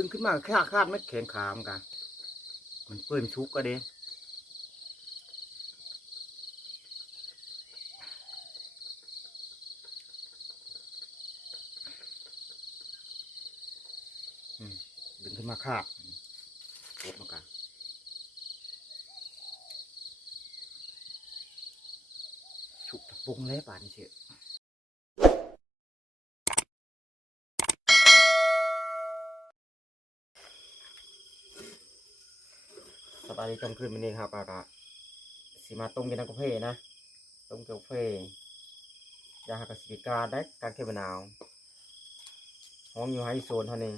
ดึงขึ้นมาแค่คาดไม่แข็งขามกันมันเปื้อนชุกก็เด้ดึงขึ้นมาคาดกดมากันชุกปุงแล้วป่านนี้เชียวสบายดีจำคืนมันเองครับอากาศสีมาต้มกินน้ำกาแฟนะต้มกาแฟยาหักสีกาได้การเข้มมะนาวห้องอยู่ไฮโซนเท่านี้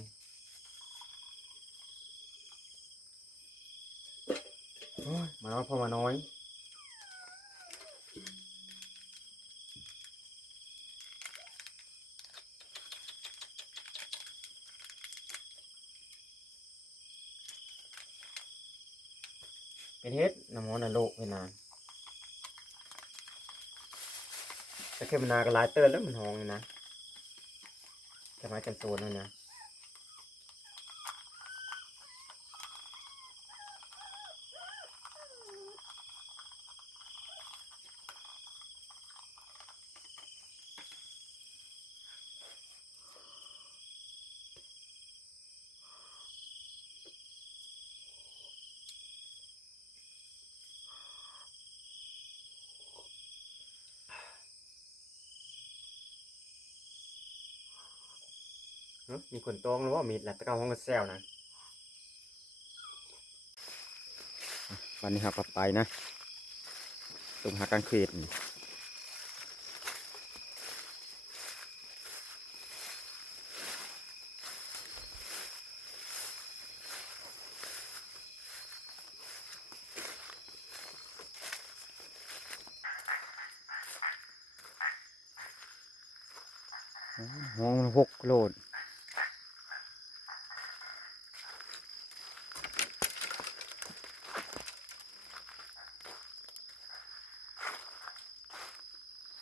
มาน้อยพอมาน้อยเป็นเฮ็ดน้ำมันโลกเป็นนานแต่เข้มมะนาวก็หลายเตือนแล้วมันห้องนะจะมากันโซนนั่นนะมีคนตองหรือว่ามีแหละตะเกาห้องกระแซวนะวันนี้ครับไปนะตรงหาการเขตห้อง6 โลด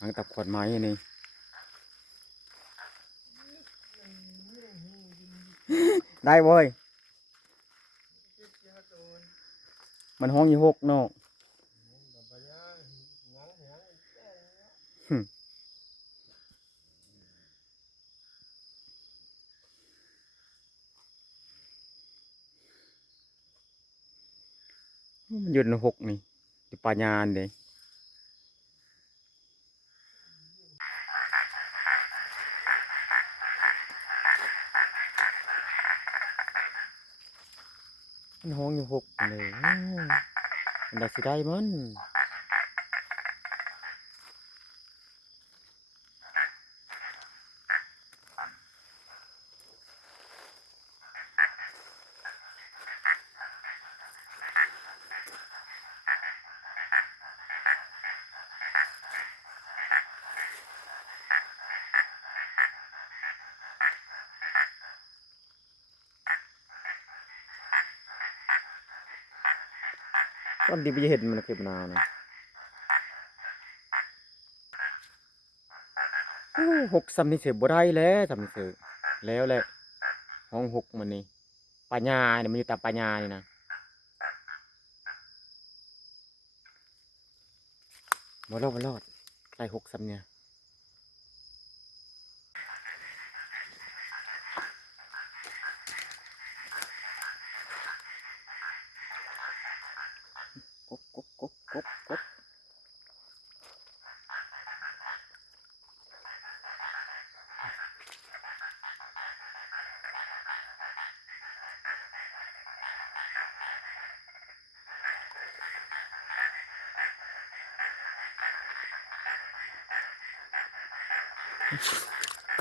หางตับขวดไม้นี่ได้เว้ยมันห้องอยู่6เนาะมันอยู่ใน6นี่อยู่ป่าญาณเด้มันห้องอยู่6เลยมันได้สิได้มันตอนที่ไปเห็นมันเก็บนาวนะ6ซ้ำนี่เสียบ่ได้แล้วซ้ำนี่เสียแล้วแหละห้อง6มันนี่ป่าญาเนี่ยมันอยู่ตามป่าญานี่นะบ่รอดได้6ซ้ำเนี่ยกบก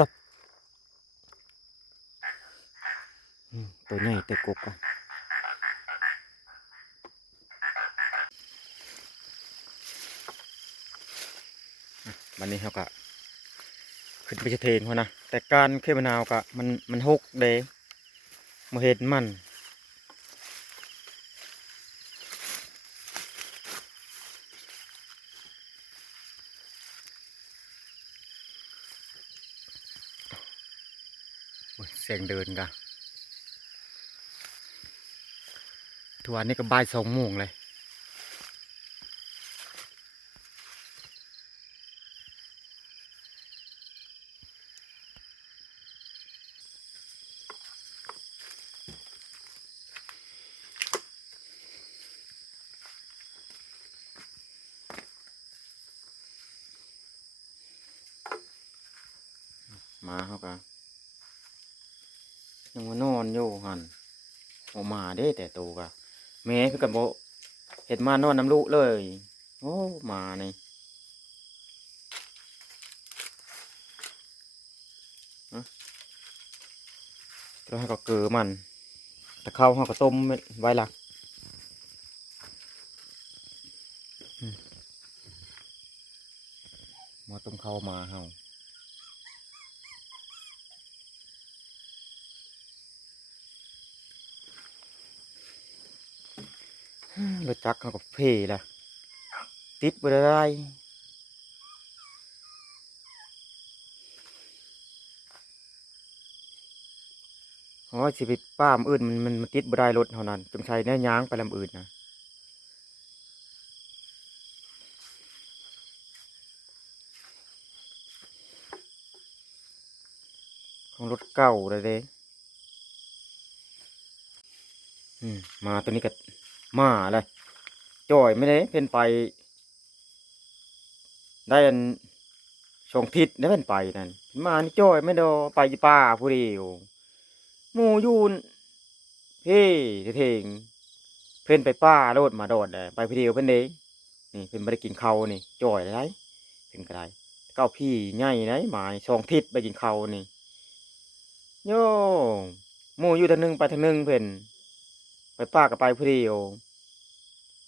บตัวใหญ่ตัวกบอ่ะวันนี้เขาก็ขึ้นไปจะเทนเขานะแต่การเข้มะนาวก็มัน6เด้มาเห็นมันเสียงเดินกะ ทุกวันนี้ก็บ่าย2 โมงเลยมาเขาก็ยังมานอนอยู่หันออกมาเด้แต่โตกะแม่คือกันบ่เห็ดมานอนน้ำลูกเลยโอ้มานี่แล้วให้ก็เกลือมันแต่ข้าวเขาก็ต้มไว้ละมาต้มข้าวมาเฮารถจักรเขาก็เพ่ละติดไปได้เพราะว่าสิไปป้ามอื่นมันติดบ่ได้รถเท่านั้นจงใช้แน่ย้างไปลำอื่นนะของรถเก่าเลยเด้มาตัวนี้ก็มาเลยจ่อยไม่ได้เพ่นไปได้อัน2 ทิศได้เพ่นไปนั่นมานี่จ่อยไม่ดอไปอยู่ป่าผู้เดียวหมู่อยูนเพ่เท่งเพ่นไปป้าโลดมาโดดเลยไปผู้เดียวเพ่นเด้นี่เพ่นไม่ได้กินข้าวนี่จ่อยไรเพ่นก็ได้เก้าพี่ใหญ่ไหนหมาย2 ทิศไปกินข้าวนี่โย่หมู่อยู่ทางหนึงไปทางหนึงเพ่นไปป้าก็ไปผู้เดียว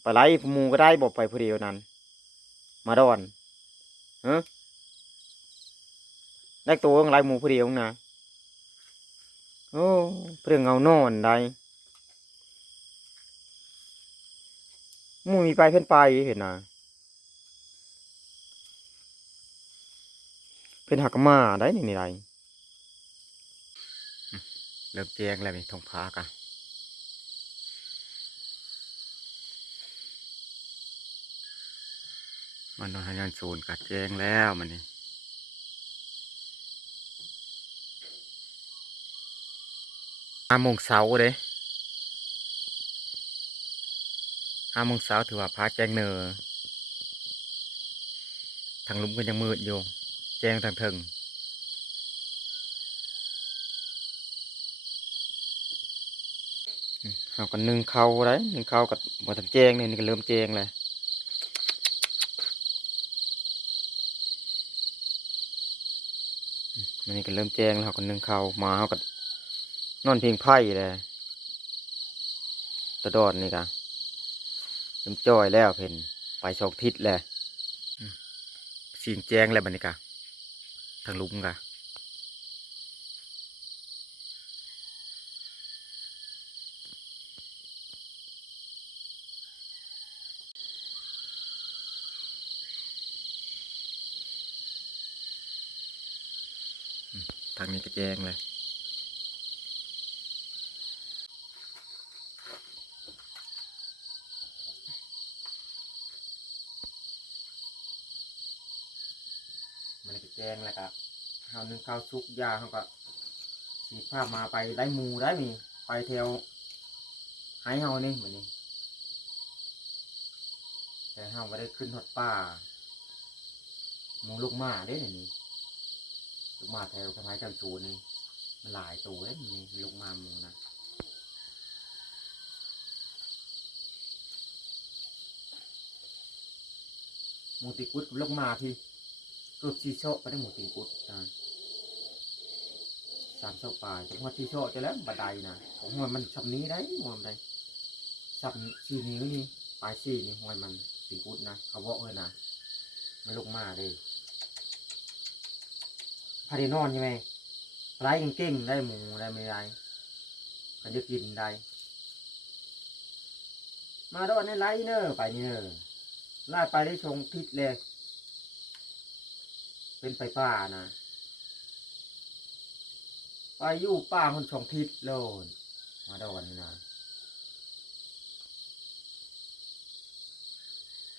ไปไล่หมู่ก็ได้บอกไปผู้เดียวนั้นมาดอนเฮ้ได้ตัวของไล่หมู่ผู้เดียวนะโอ้เพื่องเอานอนได้หมู่มีไปเพ่นไปเห็นนะเพ่นหักมาได้นี่ไรเริ่มแจ้งแล้วนี่ทงพากันมันนอนทำงานศูนย์กัดแจ้งแล้วมันนี่5 โมงเช้าเด้5 โมงเช้าถือว่าพาแจ้งเนอทางลุมก็ยังมืดอยู่แจ้งทางถึงเราก็นึ่งข้าวได้นึ่งข้าวกับบ่ทันแจ้งนี่ก็เริ่มแจ้งเลยมันนี่ก็เริ่มแจ้งแล้วเราก็นึ่งข้าวมาเราก็นอนเพียงไพ่เลยตะดอดนี่กะเริ่มจ้อยแล้วเพิ่นไป2 ทิศเลยสิ่งแจ้งแล้วบัดนี้กะทางลุมกะทางนี้ก็แจ้งเลยมันก็แจ้งแล้วก็เรานึ่งข้าวสุกยาเขาก็สีผ้ามาไปไล่หมูได้มีไปแถวไห้เฮานี่เหมือนนี้แต่เฮาไม่ได้ขึ้นหอดป่าหมูลูกหมาได้นี่ลูกหมาแถวสมัยจำสูนี่มันหลายตัวเลยนี่ลูกหมาหมูนะหมูติกุดกับลูกหมาพี่เกือบชีโชะไปได้หมูติกุด3 โชะปลายเฉพาะชีโชะจะแล้วบันไดนะผมว่ามันสับนี้ได้หัวมันได้สับ4 นิ้วนี่ปลาย4นี่หัวมันติกุดนะเขาบอกเลยนะมันลูกหมาเลยพาได้นอนใช่ไหมไล่เก่งๆได้หมูได้ไม่ได้มันจะกินได้มาโดนในไล่เนอไปนี่เนอไล่ไปได้2 ทิศเลยเป็นไปป่านะไปอยู่ป่าคน2 ทิศโลนมาโดนนะ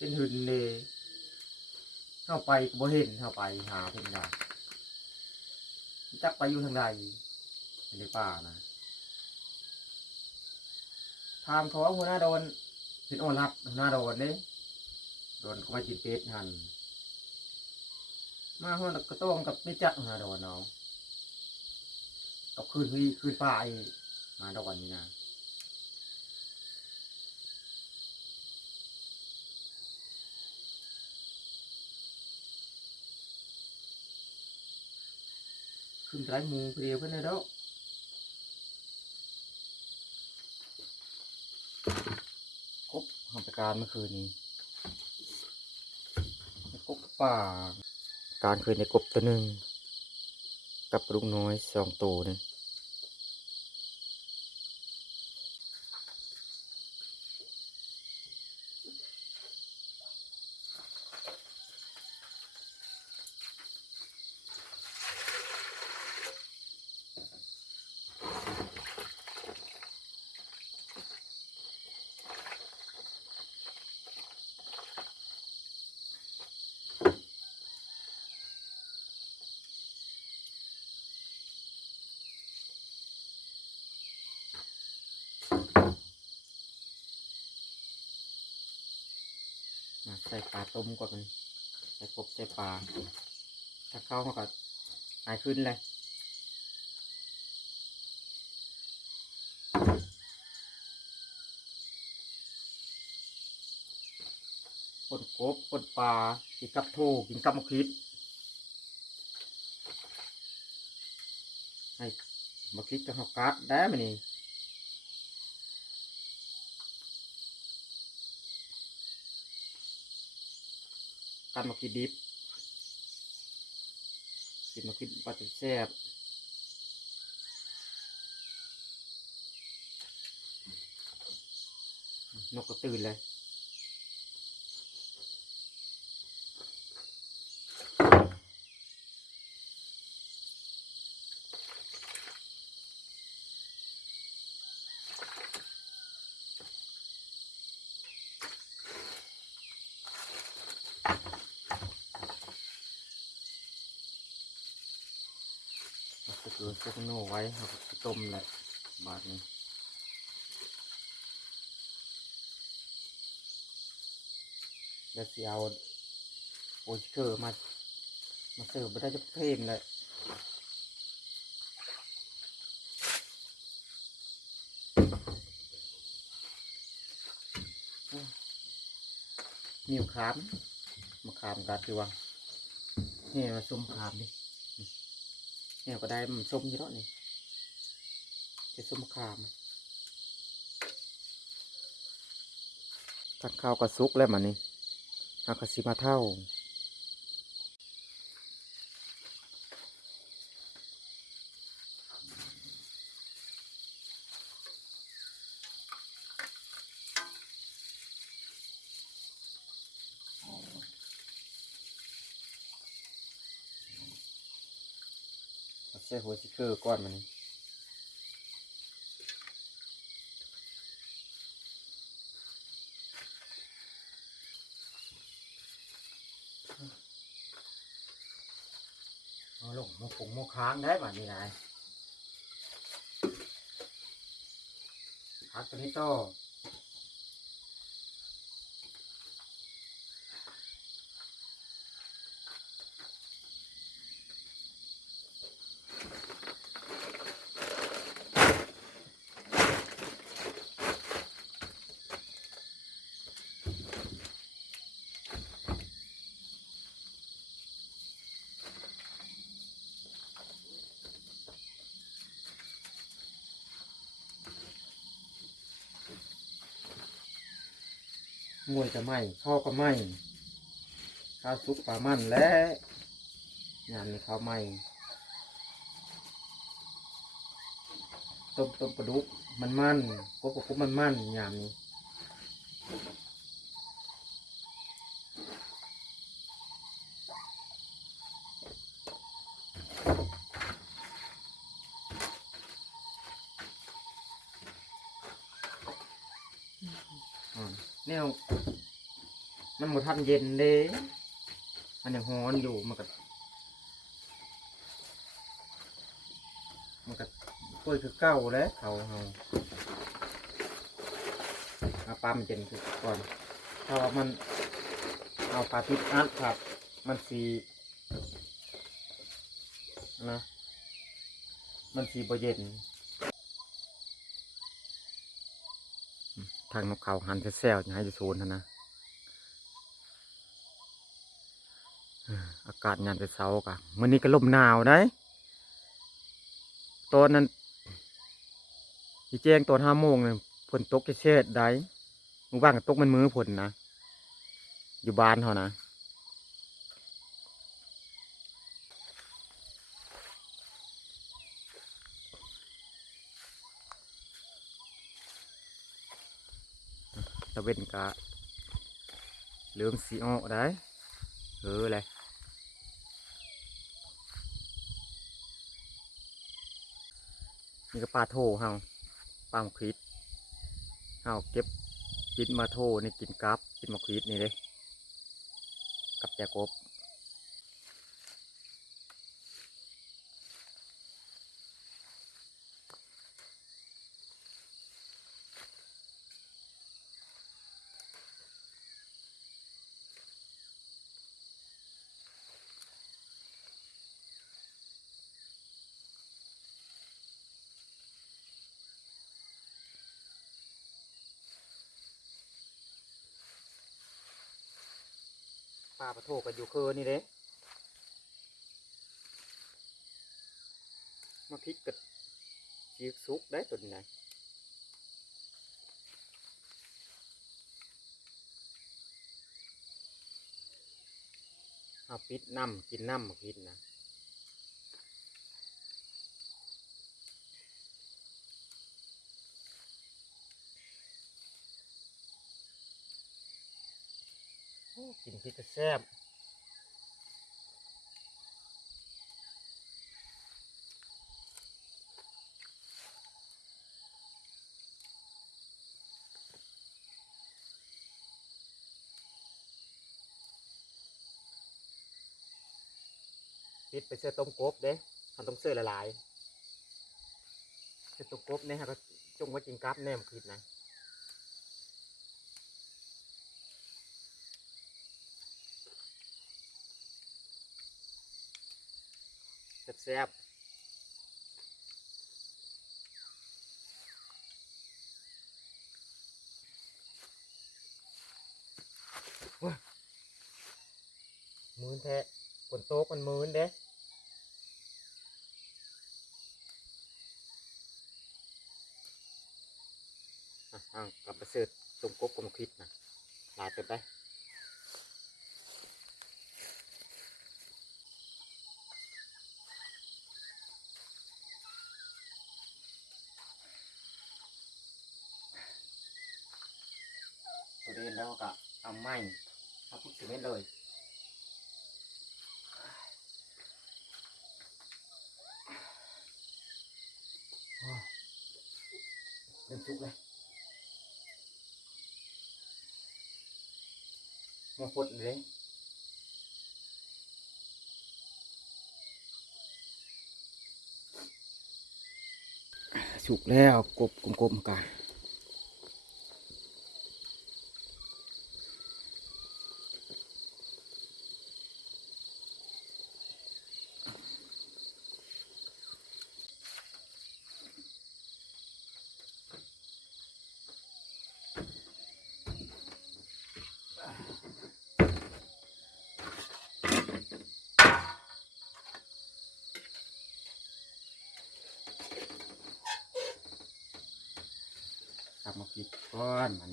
เป็นหืนเลยเข้าไปก็บ่เห็นเข้าไปหาเพิ่นได้จักไปอยู่ทางใดในป่านะถามเขาว่าหัวหน้าโดนเป็นโอรับหัวหน้าโดนเด้โดนก็มาจิตเป็ดหันมาหัวก็ต้องกับไม่จักหัวหน้าโดนเนาะกับคืนป่าไอ้มาโดนนี่นะคืนไร้หมูเดียวเพื่อนเลยเด้อกบทำการเมื่อคืนนี้กบป่าการคืนในกบตัวหนึ่งกับลูกน้อย2 ตัวนึงใส่ปลาต้มก่อนมันใส่กบใส่ปลาถ้าเข้ามาก็หายขึ้นเลยปนกบปนปลากินกับโถกินกับมะขิดให้มะขิดกับข้าวกัดได้ไหมนี่กัดมะขิดดิบกินมะขิดปลาจุ๊บแซ่บนกก็ตื่นเลยก็คือพวกโน่ไว้ครับต้มแหละบาทนี้แล้วสิเอาโอชิเกอร์มาเสิร์ฟไม่ได้จะเพิ่มเลยมีมขามมะขามกัดดีว่าเนี่ยมาส้มขามดิเนี่ยก็ได้มันส้มอยู่แล้วนี่จะส้มมะขามทักข้าวกระซุกแล้วมันนี่ฮักกะสิมาเท่าใส่หัวชิคเกอร์ก้อนมันนี่เอาลงมาผงมาค้างได้แบบนี้ไงพักตัวนี้ต่อมวยจะไหมข้าวก็ไหมข้าวซุปปลามันและงานนี้ข้าวไหมต้มปลาดุกมันกบมันงานนี้แนว มันหมดทันเย็นเด้มันยังฮ้อนอยู่มันก็เปื่อยคือเก่าแล้วเขาเอาปลามันเย็นคือก่อนถ้าว่ามันเอาปลาติดอัดครับมันสีนะมันสีบ่เย็นทางนกเขาหันจะแซวจะให้จะโซนนะอากาศยามเช้ากะมื้อนี้ก็ลมหนาวได้ตอนนั้นที่แจ้งตอน5 โมงเนี่ยฝนตกแช่ได้มึงว่างกับตกมันมือฝนนะอยู่บ้านเขานะตะเวนกะเริ่มสีออกได้เลยนี่ก็ปลาโถเฮาปลาหมกคริดเฮาเก็บกินมาโถนี่กินกับกินหมกคริดนี่เลยกับแจกบปลาโถกับอยู่คือนี่เลยมาพริกกับจีซุกได้ตัวนี้นะเอาปิดน้ำกินน้ำหมกคริดนะกินพริกก็แซ่บปิดไปเสื้อต้มกบเด้มันต้องเสื้อละลายเสื้อต้มกบเนี่ยฮะก็จงไว้กินกับแน่หมกคริดนะแซ่บมื้นแท้ฝนตกมันมื้นเด้กลับไปเสื้อต้มกบกับหมกคริดนะลายไปไปตัวเด่นแล้วก็เอาไม้เอาพุกซีเมนต์เลยเริ่มสุกเลยมาฟดเลยสุกแล้วกบกลมๆกันกลับมาพริกก้อนมัน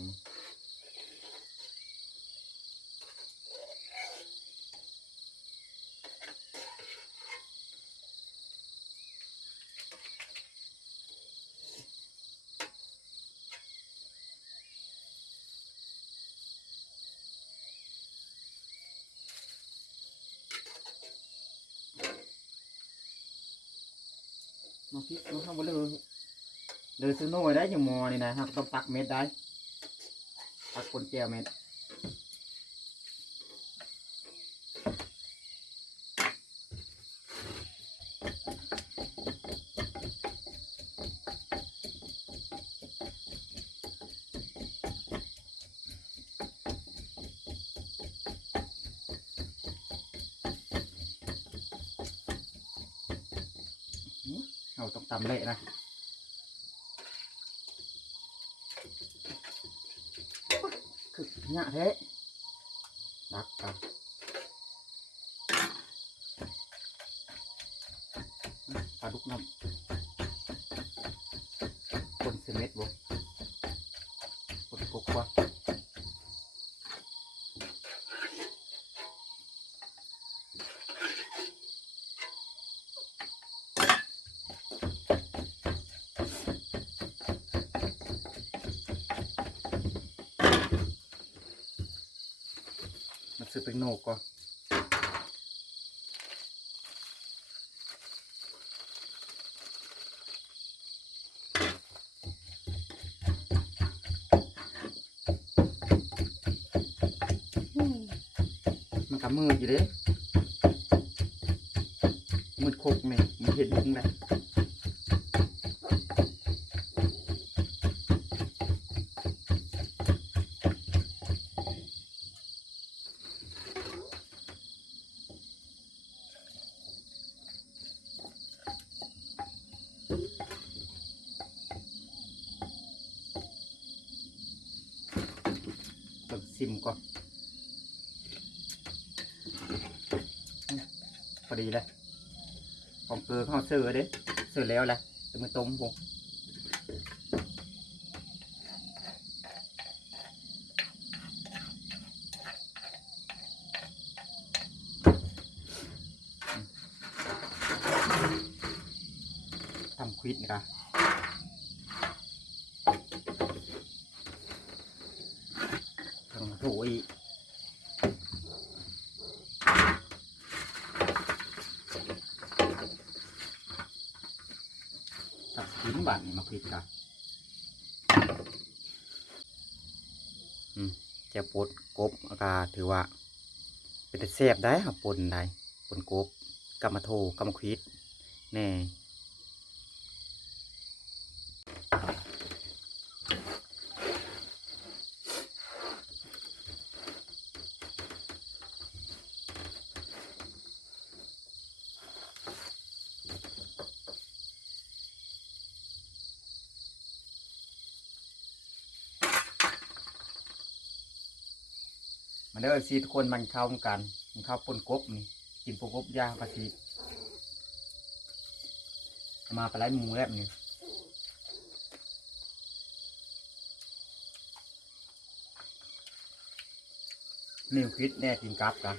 มาพริกมาข้างบนเลยซื้อโน่ได้ยังมอนี่นะครับต้องตักเม็ดได้ตักคนแก้วเม็ด เราต้องตำเละนะคือหยะแท้ดักกันปลาดุกน้ำคนเซเม็ดบ่คนกกว่ามันซื้อเป็นโนกก่อนมันกับมืออยู่เด้มือโคกนี่มันเห็นลุงเลยต้องซิมก่อนพอดีเลยของเกลือข้าวเสือเด้เสือแล้วแหละจะมาต้มผมทำควิดนะครับทำโถอีตัดชิ้นบาทนี่มาควิดกันจะปนกบอากาถือว่าเป็นแต่แซ่บได้ครับปนได้ปนกบกำมาโถกำมาควิดแน่มาเด้อซีทุกคนมันเข้ากันมันเข้าปนกบนี่กินปนกบย่างกะทิมาปลาไหลหมูแล้วนี่นิ่วคิดแน่กินกับกัน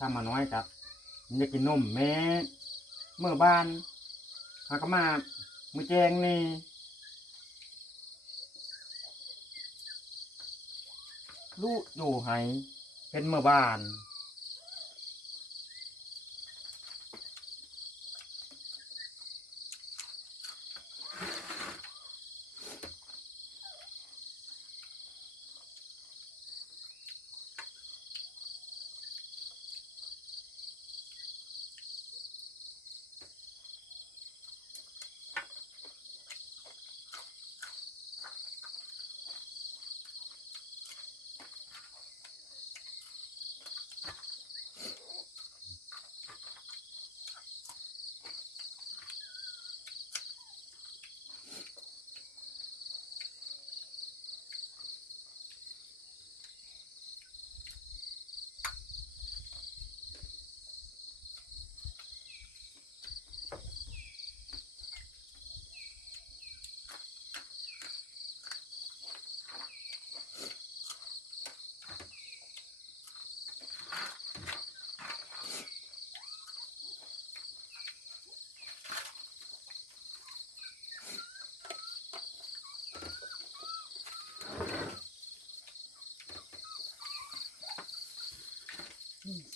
ถ้ามาน้อยครับอยากกินนมแม่เมื่อบ้านหากมามือแจงนี่ลูกอยู่ให้เป็นเมื่อบ้าน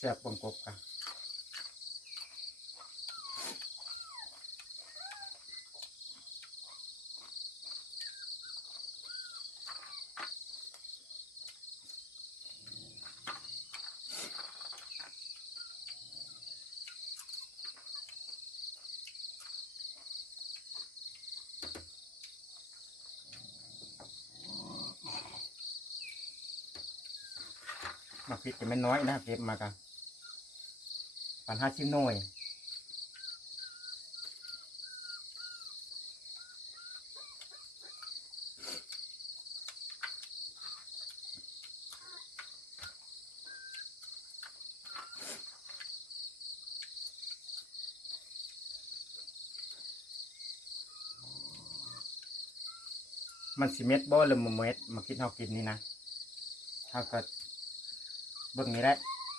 ซ่บปงกบกันมาพริกจะไม่น้อยนะเก็บมากัน1,50หน่วยมันสิเม็ดบ่หรือบ่เม็ดมาคิดเฮากินนี่นะเฮาก็เบิ่งนี่แหละ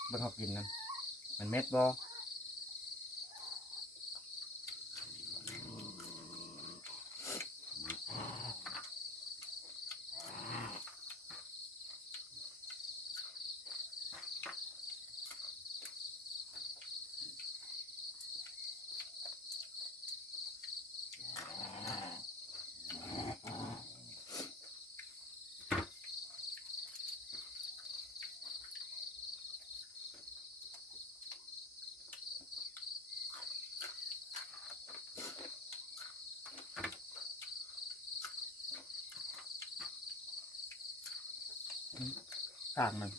เบิ่งเฮากินนั่นมันเม็ดบ่กากมัน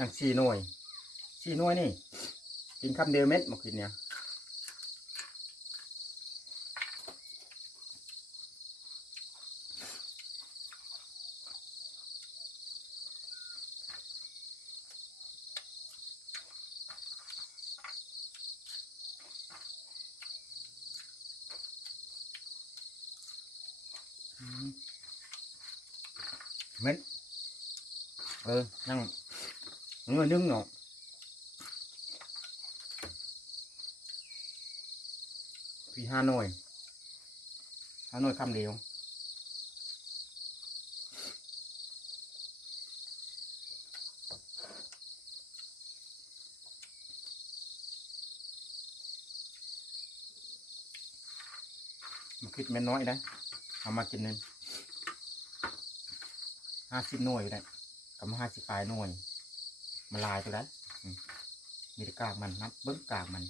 อย่าง4 หน่วยนี่กินคำเดียวเม็ดมากินเนี่ยเม็ดนั่งเงยนึ่งเนาะพี่5 หน่วยคำเดียวมาคิดเม็ดน้อยได้เอามากินนึง50 หน่วยได้กับมา50 ปลายหน่วยมาลายตัวนั้นมีแต่กากมันนับเบิ้งกากมัน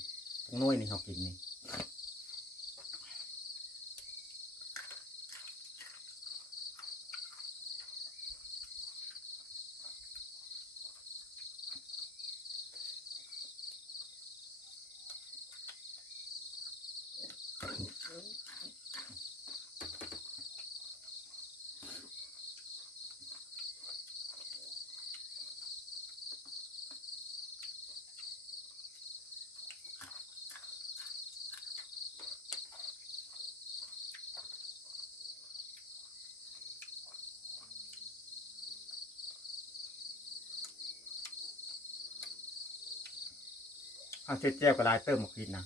ตรงหน่วยนี่เขากินนี่เอาเช็ดเจียวกับลายเติมมากินนะ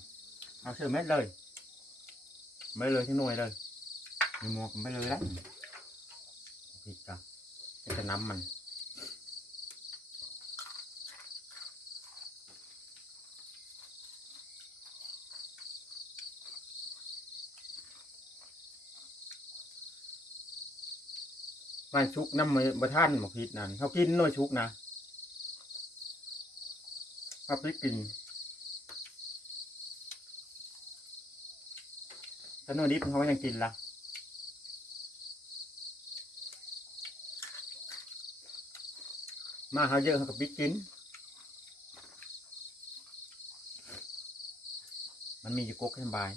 เอาเชื่อเม็ดเลย ไม่เลยที่หน่วยเลยมีหมวกไม่เลยละพริกกับจะน้ำมันมันชุกน้ำมันบะท่านหมกพริกนั่นเขากินหน่วยชุกนะเขาพริกกินถ้าหน่วยดิบเขาก็ยังกินละมาเขาเยอะเขากับพริกกินมันมีอยู่ก๊กสบาย